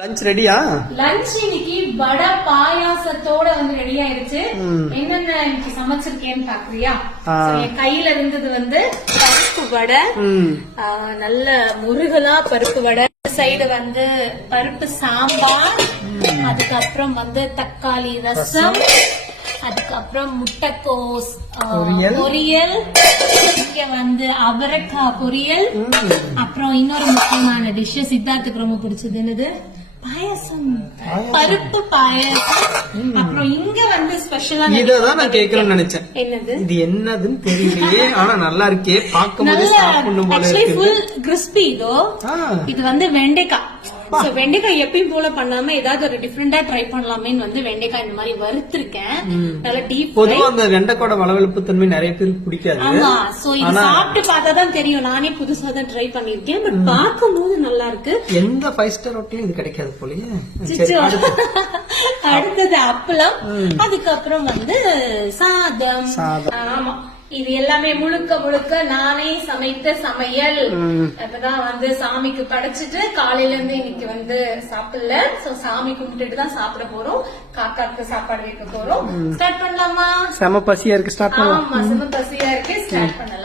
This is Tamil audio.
லஞ்ச் ரெடியா? லஞ்ச் இன்னைக்கு வடை பாயாசத்தோட வந்து ரெடி ஆயிருச்சு. என்னென்ன இன்னைக்கு சமைச்சிருக்கேன்னு பாக்குறியா? என் கையில இருந்தது வந்து பருப்பு வடை, நல்ல முருகலா பருப்பு வடை. சைடு வந்து பருப்பு சாம்பார், அதுக்கப்புறம் வந்து தக்காளி ரசம், அதுக்கப்புறம் முட்டைக்கோஸ் பொரியல், இங்க வந்து அவரைக்காய் பொரியல், அப்புறம் இன்னொரு முக்கியமான டிஷ் சித்தார்த்துக்கு ரொம்ப பிடிச்சது என்னது, பாயசம், பருப்பு பாயசம். அப்புறம் இங்க வந்து ஸ்பெஷலா இததான் நான் கேட்கணும்னு நினைச்சேன். என்னது இது என்னதுன்னு தெரியலையே, ஆனா நல்லா இருக்கே, பார்க்கும்போது சாப்பிடணும் போல இருக்கு. Full crispy. இது வந்து வெண்டைக்காய். வெண்டைக்காய் எப்பயும் போல பண்ணாம ஏதாவது ஒரு டிஃபரெண்டா ட்ரை பண்ணலாமேன்னு வந்து வெண்டைக்காய் இந்த மாதிரி வறுத்திருக்கேன். நல்லா டீப். பொதுவா அந்த வெண்டைக்காயோட வளவெழுப்பு தன்மை நிறைய பேருக்கு பிடிக்காது. ஆமா, சோ இது சாப்பிட்டு பார்த்தாதான் தெரியும். நானே புதுசா தான் ட்ரை பண்ணிருக்கேன். பட் பார்க்கும்போது நல்லா இருக்கு. எந்த 5 ஸ்டார் ஹோட்டலும் இது கிடைக்காது போலயே. அடுத்தது அப்பளம், அதுக்கப்புறம் வந்து சாதம். ஆமா, இது எல்லாமே முழுக்க முழுக்க நானே சமைத்த சமையல். இப்பதான் வந்து சாமிக்கு படைச்சிட்டு காலையில இருந்து இன்னைக்கு வந்து சாப்பிடல. சோ சாமி கும்பிட்டுட்டு தான் சாப்பிட போறோம். காக்காக்கு சாப்பாடு வைக்க போறோம். ஸ்டார்ட் பண்ணலாமா? செம பசியா இருக்கு. ஸ்டார்ட் பண்ணலாம். ஆமா, செம பசியா இருக்கு. ஸ்டார்ட் பண்ணலாம்.